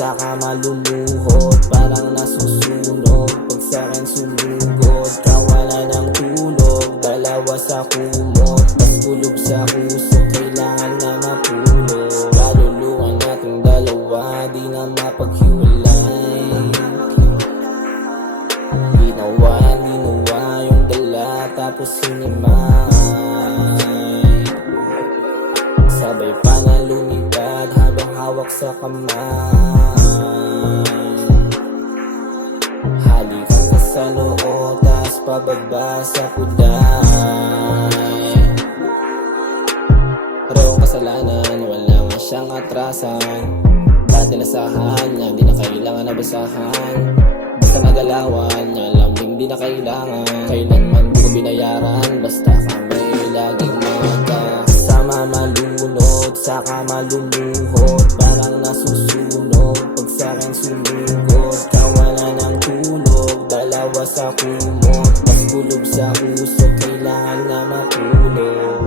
saka malumuhot, parang nasusunog pag sa'kin sumugod. Kawalan ng tulog, dalawa sa kumot, tas kulob sa puso, kailangan na mapulot. Kaluluwa nating dalawa, di na mapaghiwalay. Ginawa yung dala, tapos hinimay. Sabay pa na lumipad habang hawak sa kamay. Halikan ka sa noo, tas pababa sa kulay. Parehong kasalanan, wala nga siyang atrasan. Dati nasahan niya, di na kailangan na basahan. Basta nagalawan niya, lambing di na kailangan. Kailanman di ko binayaran, basta kami laging magkasama. Malunod, saka malumuhot, parang nasusunog pag sa'kin sumugod. Kawalan ng tulog, dalawa sa kumot, tas kulob sa puso, kailangan na mapulot.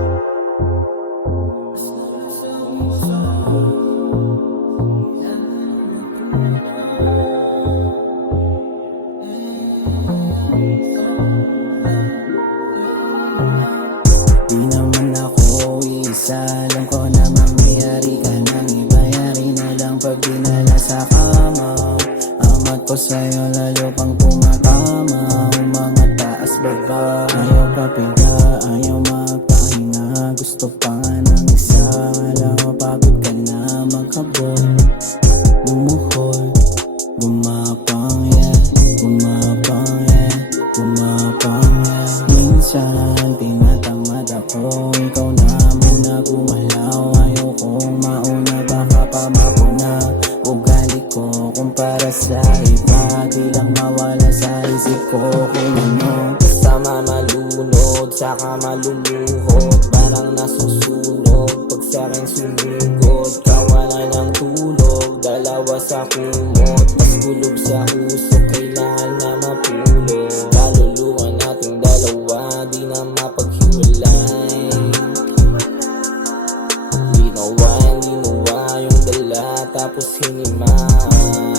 Di naman ako isa, alam ko na mamayari ka nang ibayari na lang pag dinala sa kama. Amat ko sa'yo lalo pang pumatama, umangat taas baba. Ayaw papiga, ayaw magpahinga, gusto pa nga ng isa. Alam mo pagod ka na maghabol, lumuhod, gumapang yeah, gumapang yeah, gumapang yeah. Minsan tinatamad ako, ikaw na muna gumalaw. Ayaw kong mauna, baka pa mapuna ugali ko kumpara sa iba. Di lang mawala sa isip ko kung ano. Kasama malunod, saka malumuhot, parang nasusunog pag sa'kin sumugod. Kawalan ng tulog, dalawa sa kumot, tas kulob sa puso, kailangan na mapulot. Kaluluwa nating dalawa, di na mapaghiwalay. Ginawa yung dala, tapos hinimay.